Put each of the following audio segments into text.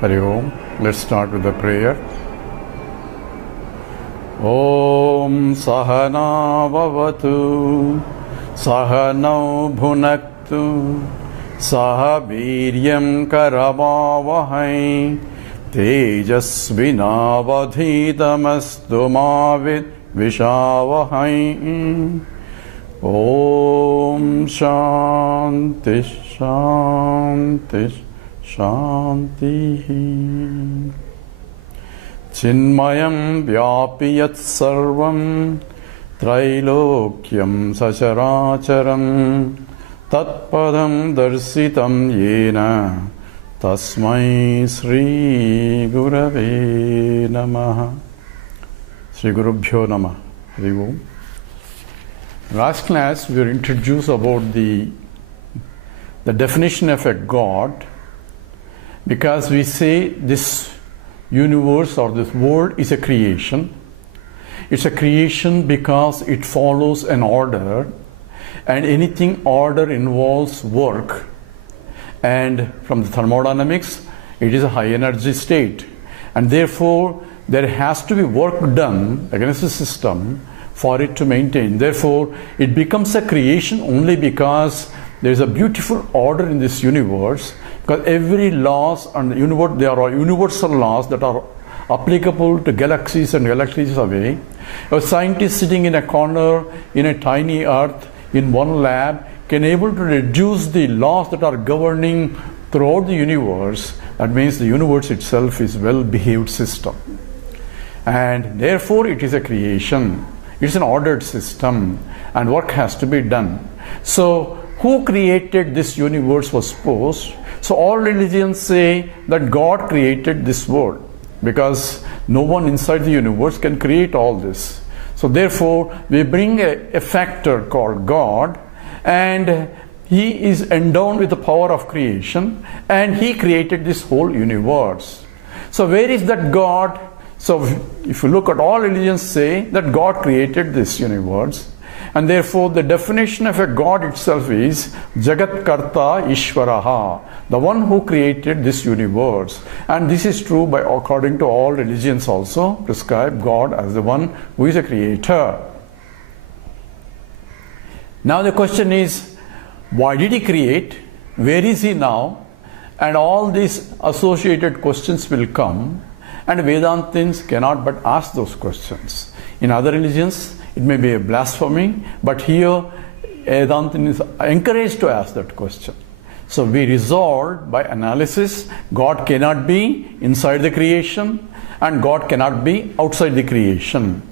Hari Om. Let's start with the prayer. Om Sahana Bhavatu Sahanau Bhunaktu Saha Viryam Karavavahai Tejasvinavadhitamastu Mavid Vishavahai. Om Shanti Shanti Shanti. Chinmayam Vyapiyat Sarvam Trailokyam Sacharacharam Tatpadam Darsitam Yena Tasmai Sri Gurave Namaha. Sri Gurubhyo Namaha. Hari Om. Last class we were introduced about the definition of a God, because we say this universe or this world is a creation. It's a creation because it follows an order, and anything order involves work, and from the thermodynamics it is a high energy state, and therefore there has to be work done against the system for it to maintain. Therefore it becomes a creation only because there is a beautiful order in this universe, because every laws and the universe, there are universal laws that are applicable to galaxies and galaxies away. A scientist sitting in a corner in a tiny earth in one lab can able to reduce the laws that are governing throughout the universe. That means the universe itself is well-behaved system, and therefore it is a creation. It's an ordered system and work has to be done. So who created this universe was posed. So all religions say that God created this world, because no one inside the universe can create all this. So therefore we bring a factor called God, and he is endowed with the power of creation, and he created this whole universe. So where is that God? So if you look at all religions say that God created this universe, and therefore the definition of a God itself is Jagat Karta Ishvaraha, the one who created this universe. And this is true by according to all religions also prescribe God as the one who is a creator. Now the question is, why did he create? Where is he now? And all these associated questions will come, and Vedantins cannot but ask those questions. In other religions it may be a blasphemy, but here Vedantins is encouraged to ask that question. So we resolved by analysis, God cannot be inside the creation and God cannot be outside the creation.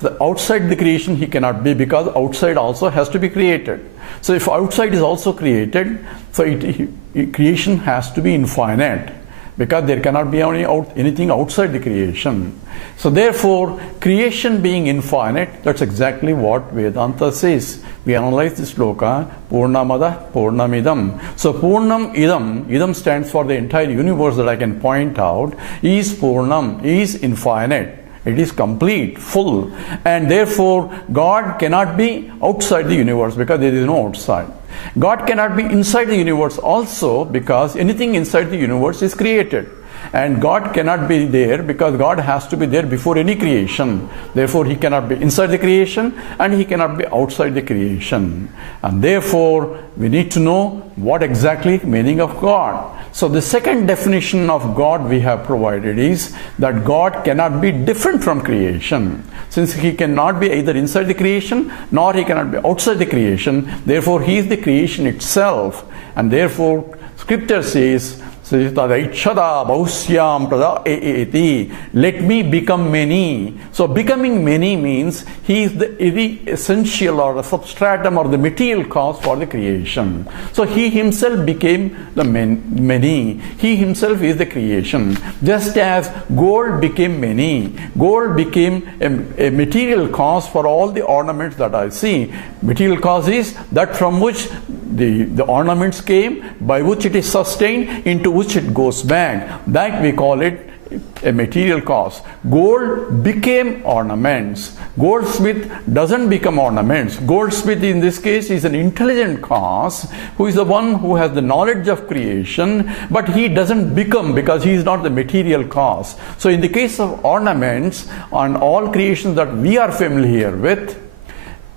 The outside the creation he cannot be, because outside also has to be created. So if outside is also created, so creation has to be infinite, because there cannot be anything outside the creation. So therefore, creation being infinite, that's exactly what Vedanta says. We analyze this sloka, Purnamada Purnamidam. So Purnam Idam, Idam stands for the entire universe that I can point out, is Purnam, is infinite. It is complete, full, and therefore God cannot be outside the universe, because there is no outside. God cannot be inside the universe also, because anything inside the universe is created. And God cannot be there because God has to be there before any creation. Therefore he cannot be inside the creation and he cannot be outside the creation. And therefore we need to know what exactly meaning of God. So the second definition of God we have provided is that God cannot be different from creation. Since he cannot be either inside the creation nor he cannot be outside the creation, therefore he is the creation itself. And therefore scripture says, let me become many. So becoming many means he is the essential or the substratum or the material cause for the creation. So he himself became the many. He himself is the creation. Just as gold became many, gold became a material cause for all the ornaments that I see. Material cause is that from which the ornaments came, by which it is sustained, into which it goes back. That we call it a material cause. Gold became ornaments. Goldsmith doesn't become ornaments. Goldsmith in this case is an intelligent cause who is the one who has the knowledge of creation, but he doesn't become because he is not the material cause. So in the case of ornaments and all creations that we are familiar with,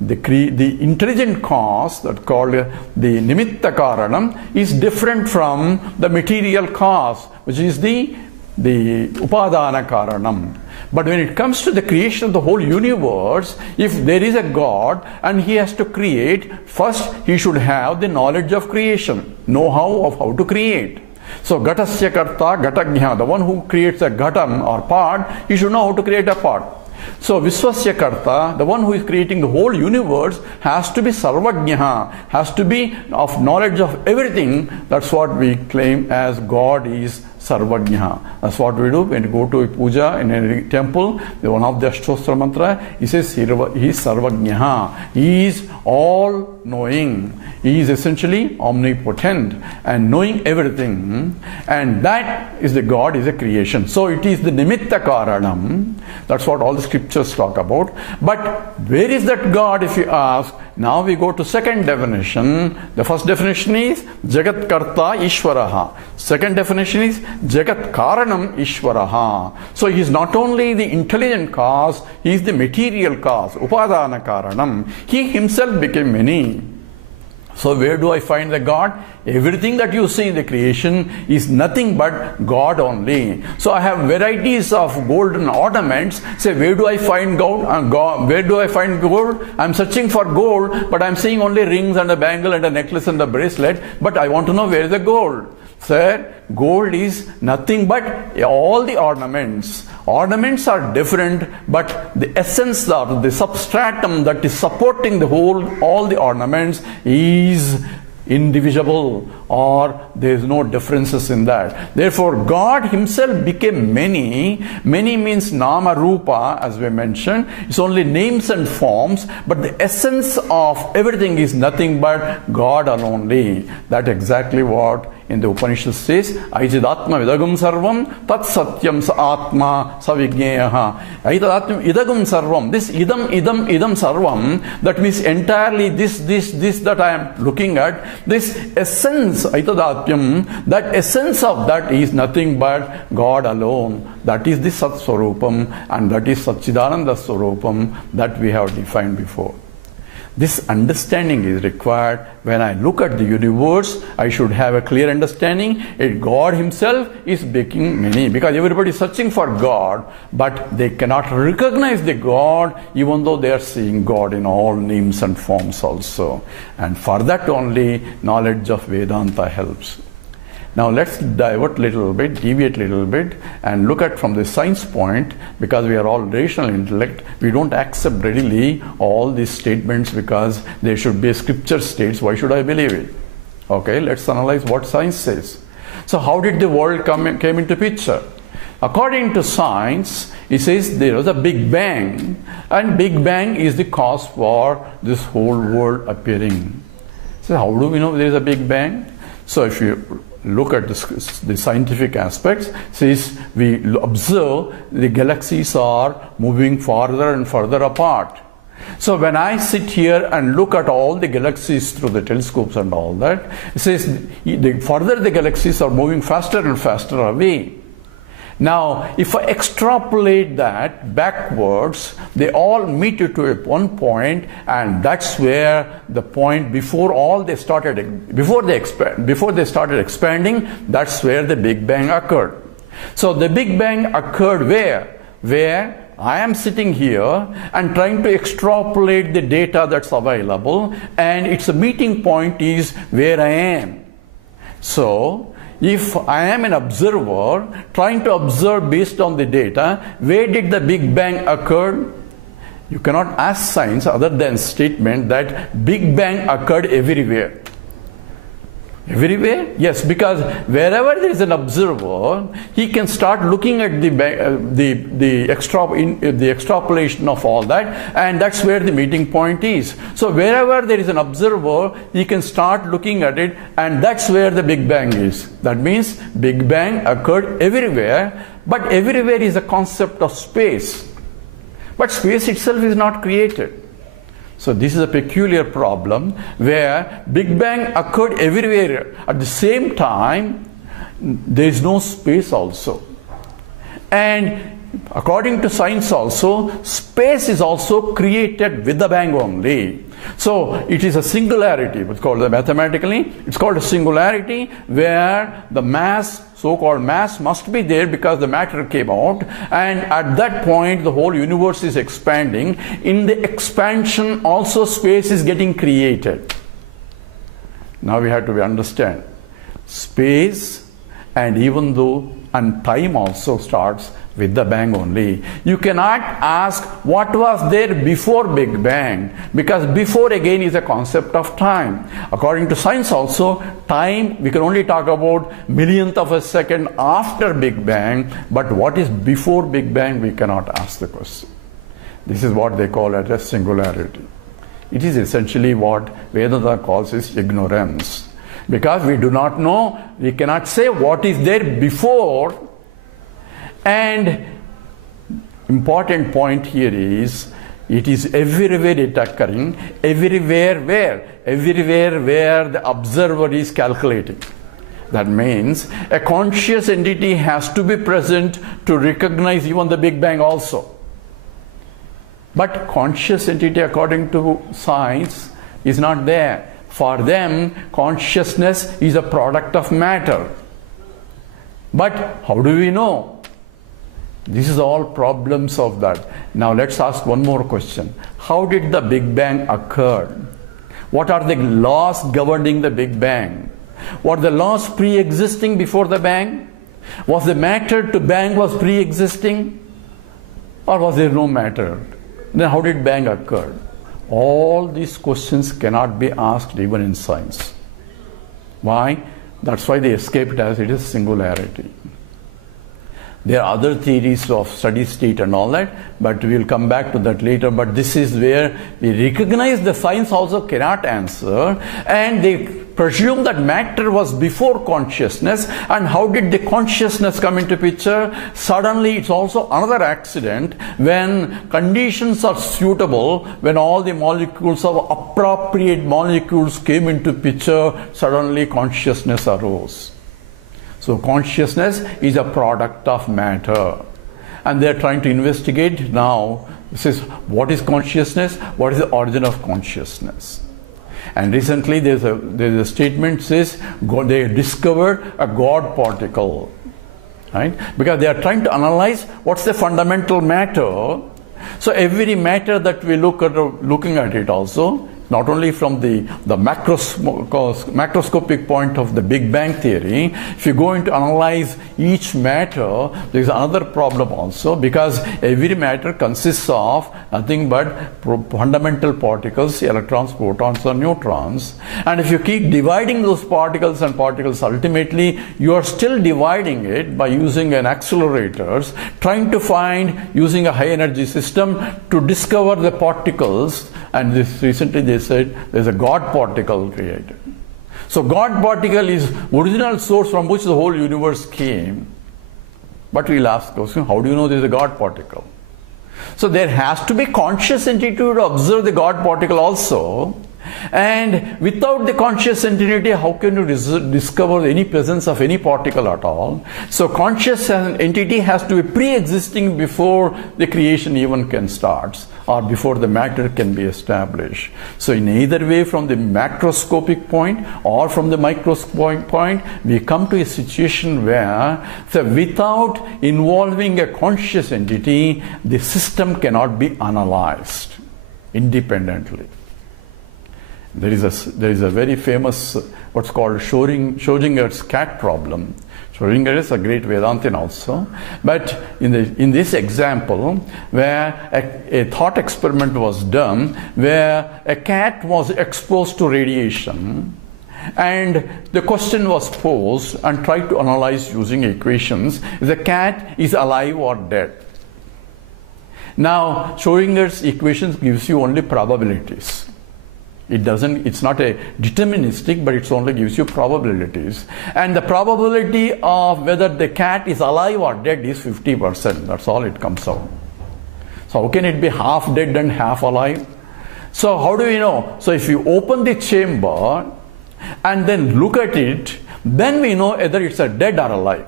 the intelligent cause that called the nimitta karanam is different from the material cause, which is the upadana karanam. But when it comes to the creation of the whole universe, if there is a God and he has to create, first he should have the knowledge of creation, know-how of how to create. So ghatasya karta ghatagnya, the one who creates a ghatam or pot, he should know how to create a pot. So Viswasya Karta, the one who is creating the whole universe, has to be Sarvajnaha, has to be of knowledge of everything. That's what we claim as God is Sarvajnaha. That's what we do when we go to a puja in a temple. One of the stotram mantra, he says he is Sarvajnaha. He is all knowing. He is essentially omnipotent and knowing everything. And that is the God is a creation. So it is the nimitta karanam. That's what all the scriptures talk about. But where is that God, if you ask? Now we go to second definition. The first definition is Jagat Karta Ishwaraha. Second definition is Jagat Karanam Ishwaraha. So he is not only the intelligent cause, he is the material cause, Upadana Karanam. He himself became many. So where do I find the God? Everything that you see in the creation is nothing but God only. So I have varieties of golden ornaments. Say, where do I find gold? Where do I find gold? I'm searching for gold, but I'm seeing only rings and a bangle and a necklace and a bracelet. But I want to know where is the gold. Sir, gold is nothing but all the ornaments. Ornaments are different, but the essence of the substratum that is supporting the whole, all the ornaments is indivisible, or there is no differences in that. Therefore, God himself became many. Many means nama rupa, as we mentioned. It's only names and forms, but the essence of everything is nothing but God alone. That's exactly what in the Upanishad says, Aichidatma vidagum sarvam tat satyam sa atma savigneyaha. Aichidatma idagum sarvam. This idam sarvam, that means entirely this that I am looking at, this essence, Aitadatmyam, that essence of that is nothing but God alone. That is the Sat Swarupam, and that is Satchidananda Swarupam that we have defined before. This understanding is required. When I look at the universe, I should have a clear understanding. God himself is making many, because everybody is searching for God, but they cannot recognize the God even though they are seeing God in all names and forms also. And for that only knowledge of Vedanta helps. Now let's divert a little bit, deviate a little bit, and look at from the science point, because we are all rational intellect, we don't accept readily all these statements because there should be a scripture states, why should I believe it? Okay, let's analyze what science says. So how did the world came into picture? According to science, it says there was a Big Bang, and Big Bang is the cause for this whole world appearing. So how do we know there is a Big Bang? So if you look at the scientific aspects, says we observe the galaxies are moving farther and further apart. So when I sit here and look at all the galaxies through the telescopes and all that, it says the further the galaxies are moving faster and faster away. Now, if I extrapolate that backwards, they all meet to one point, and that's where the point before they started expanding, that's where the Big Bang occurred. So the Big Bang occurred where? Where I am sitting here and trying to extrapolate the data that's available, and its meeting point is where I am. So if I am an observer trying to observe based on the data, where did the Big Bang occur? You cannot ask science other than statement that Big Bang occurred everywhere. Everywhere? Yes, because wherever there is an observer, he can start looking at the extrapolation of all that, and that's where the meeting point is. So wherever there is an observer, he can start looking at it, and that's where the Big Bang is. That means Big Bang occurred everywhere, But everywhere is a concept of space. But space itself is not created. So this is a peculiar problem where Big Bang occurred everywhere. At the same time, there is no space also. And according to science also, space is also created with the bang only. So it is a singularity. It's called mathematically, it's called a singularity where the mass, so-called mass, must be there because the matter came out, and at that point the whole universe is expanding. In the expansion also space is getting created. Now we have to understand space, and even though and time also starts with the bang only. You cannot ask what was there before Big Bang, because before again is a concept of time. According to science also, time, we can only talk about millionth of a second after Big Bang, but what is before Big Bang, we cannot ask the question. This is what they call as a singularity. It is essentially what Vedanta calls is ignorance. Because we do not know, we cannot say what is there before. And important point here is, it is everywhere it occurring, everywhere where? Everywhere where the observer is calculating. That means a conscious entity has to be present to recognize even the Big Bang also. But conscious entity, according to science, is not there. For them, consciousness is a product of matter. But how do we know? This is all problems of that. Now let's ask one more question. How did the Big Bang occur? What are the laws governing the Big Bang? Were the laws pre-existing before the bang? Was the matter to bang was pre-existing? Or was there no matter? Then how did bang occur? All these questions cannot be asked even in science. Why? That's why they escaped as it is singularity. There are other theories of steady state and all that, but we will come back to that later. But this is where we recognize the science also cannot answer, and they presume that matter was before consciousness. And how did the consciousness come into picture? Suddenly it's also another accident. When conditions are suitable, when all the molecules of appropriate molecules came into picture, suddenly consciousness arose. So consciousness is a product of matter, and they are trying to investigate now. This is what is consciousness? What is the origin of consciousness? And recently there's a statement says they discovered a God particle, right? Because they are trying to analyze what's the fundamental matter. So every matter that we looking at it also, not only from the macroscopic point of the Big Bang theory, if you go into analyze each matter, there is another problem also, because every matter consists of nothing but fundamental particles, electrons, protons or neutrons. And if you keep dividing those particles and particles, ultimately you are still dividing it by using an accelerators, trying to find, using a high energy system, to discover the particles. And this recently they said there's a God particle created. So God particle is original source from which the whole universe came. But we'll ask the question, how do you know there's a God particle? So there has to be conscious entity to observe the God particle also. And without the conscious entity, how can you discover any presence of any particle at all? So conscious entity has to be pre-existing before the creation even can start, or before the matter can be established. So in either way, from the macroscopic point or from the microscopic point, we come to a situation where, so without involving a conscious entity, the system cannot be analyzed independently. There is a very famous what's called Schrodinger's cat problem. Schrodinger is a great Vedantin also, but in this example, where a thought experiment was done, where a cat was exposed to radiation, and the question was posed and tried to analyze using equations: if the cat is alive or dead. Now Schrodinger's equations gives you only probabilities. It's not a deterministic, but it only gives you probabilities. And the probability of whether the cat is alive or dead is 50%. That's all it comes out. So how can it be half dead and half alive? So how do we know? So if you open the chamber and then look at it, then we know whether it's a dead or alive.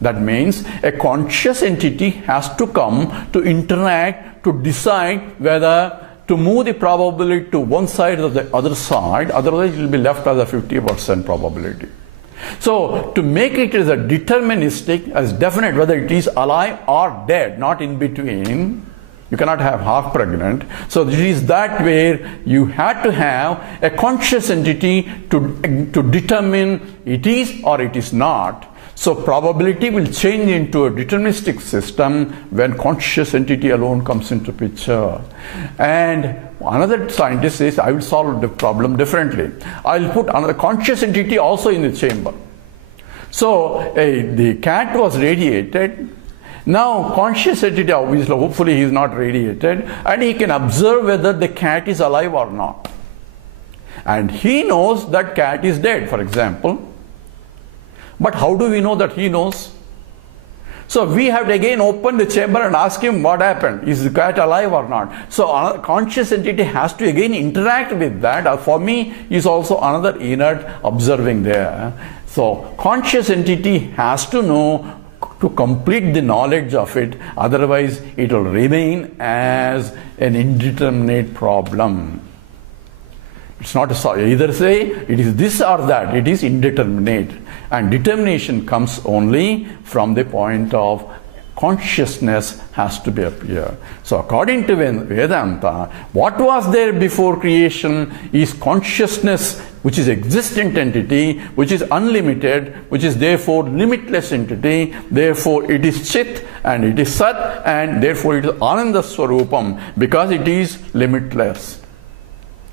That means a conscious entity has to come to interact, to decide whether to move the probability to one side or the other side, otherwise it will be left as a 50% probability. So to make it as a deterministic, as definite whether it is alive or dead, not in between, you cannot have half pregnant. So it is that where you had to have a conscious entity to determine it is or it is not. So probability will change into a deterministic system when conscious entity alone comes into picture. And another scientist says, I will solve the problem differently. I will put another conscious entity also in the chamber. So the cat was radiated. Now conscious entity, obviously, hopefully he is not radiated, and he can observe whether the cat is alive or not. And he knows that cat is dead, for example. But how do we know that he knows? So we have to again open the chamber and ask him what happened. Is the cat alive or not? So a conscious entity has to again interact with that. For me, is also another inert observing there. So conscious entity has to know to complete the knowledge of it. Otherwise, it will remain as an indeterminate problem. It's not either say it is this or that. It is indeterminate. And determination comes only from the point of consciousness has to be appear. So according to Vedanta, what was there before creation is consciousness, which is existent entity, which is unlimited, which is therefore limitless entity. Therefore it is Chit and it is Sat, and therefore it is Ananda Swarupam, because it is limitless.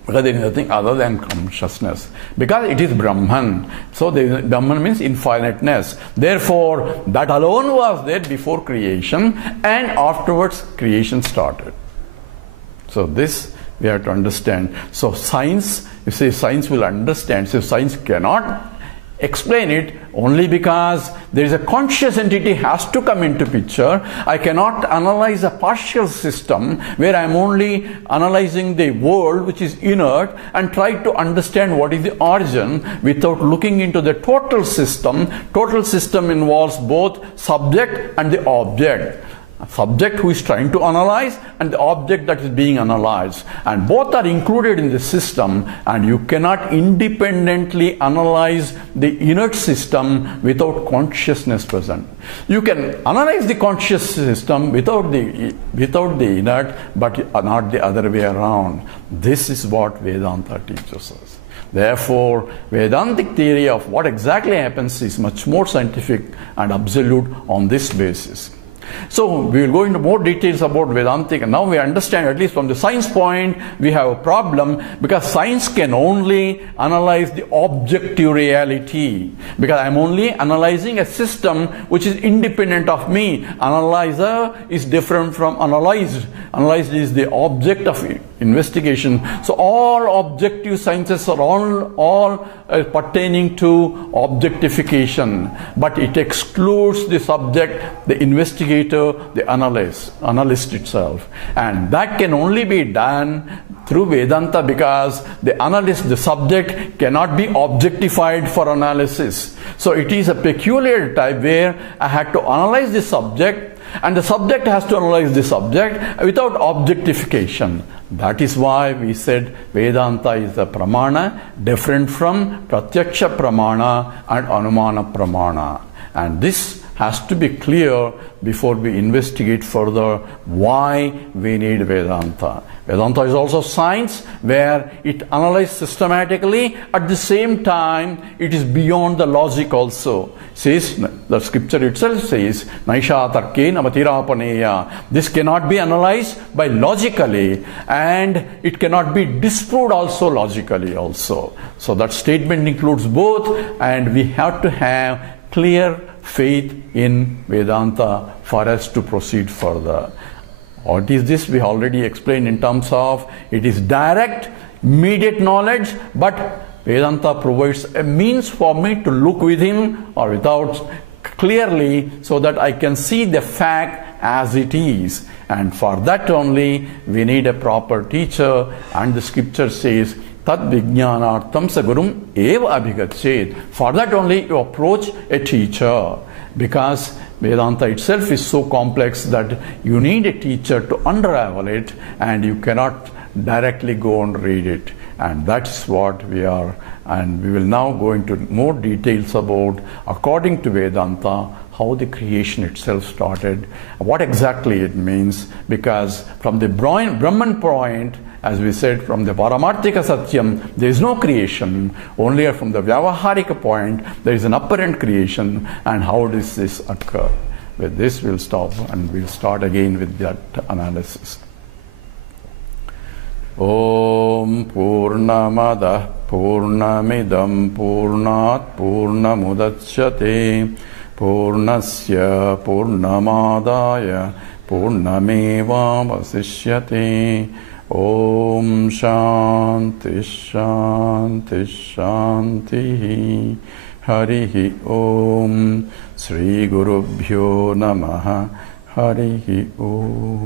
Because there is nothing other than consciousness. Because it is Brahman. So Brahman means infiniteness. Therefore, that alone was there before creation, and afterwards creation started. So this we have to understand. So science, you say science will understand. So science cannot explain it only because there is a conscious entity has to come into picture. I cannot analyze a partial system where I am only analyzing the world which is inert and try to understand what is the origin without looking into the total system. Total system involves both subject and the object. A subject who is trying to analyze and the object that is being analyzed, and both are included in the system, and you cannot independently analyze the inert system without consciousness present. You can analyze the conscious system without the inert, but not the other way around. This is what Vedanta teaches us. Therefore, Vedantic theory of what exactly happens is much more scientific and absolute on this basis. So we will go into more details about Vedantic, and now we understand, at least from the science point, we have a problem because science can only analyze the objective reality, because I am only analyzing a system which is independent of me. Analyzer is different from analyzed. Analyzed is the object of investigation. So all objective sciences are all pertaining to objectification, but it excludes the subject, the investigator, the analyst itself, and that can only be done through Vedanta, because the analyst, the subject, cannot be objectified for analysis. So it is a peculiar type where I had to analyze the subject, and the subject has to analyze the subject without objectification. That is why we said Vedanta is a pramana different from Pratyaksha pramana and Anumana pramana. And this has to be clear before we investigate further why we need Vedanta. Vedanta is also science where it analyzes systematically. At the same time, it is beyond the logic also. Says, the scripture itself says, Naisha tarkena matirapaneya. This cannot be analyzed by logically, and it cannot be disproved also logically also. So that statement includes both, and we have to have clear faith in Vedanta for us to proceed further. What is this? We already explained in terms of it is direct, immediate knowledge, but Vedanta provides a means for me to look within or without clearly so that I can see the fact as it is. And for that only we need a proper teacher, and the scripture says, Tad vijnanartham sagurum eva abhigachet. For that only you approach a teacher, because Vedanta itself is so complex that you need a teacher to unravel it, and you cannot directly go and read it. And that's what we are. And we will now go into more details about, according to Vedanta, how the creation itself started, what exactly it means, because from the Brahman point, as we said, from the Paramarthika Satyam, there is no creation. Only from the Vyavaharika point, there is an apparent creation. And how does this occur? With this, we'll stop and we'll start again with that analysis. Om Purnamada Purnamidam Purnat Purnamudachyate Purnasya Purnamadaya Purnameva Vasishyate. Om Shanti Shanti Shanti. Harihi Om. Sri Gurubhyo Namaha. Harihi Om.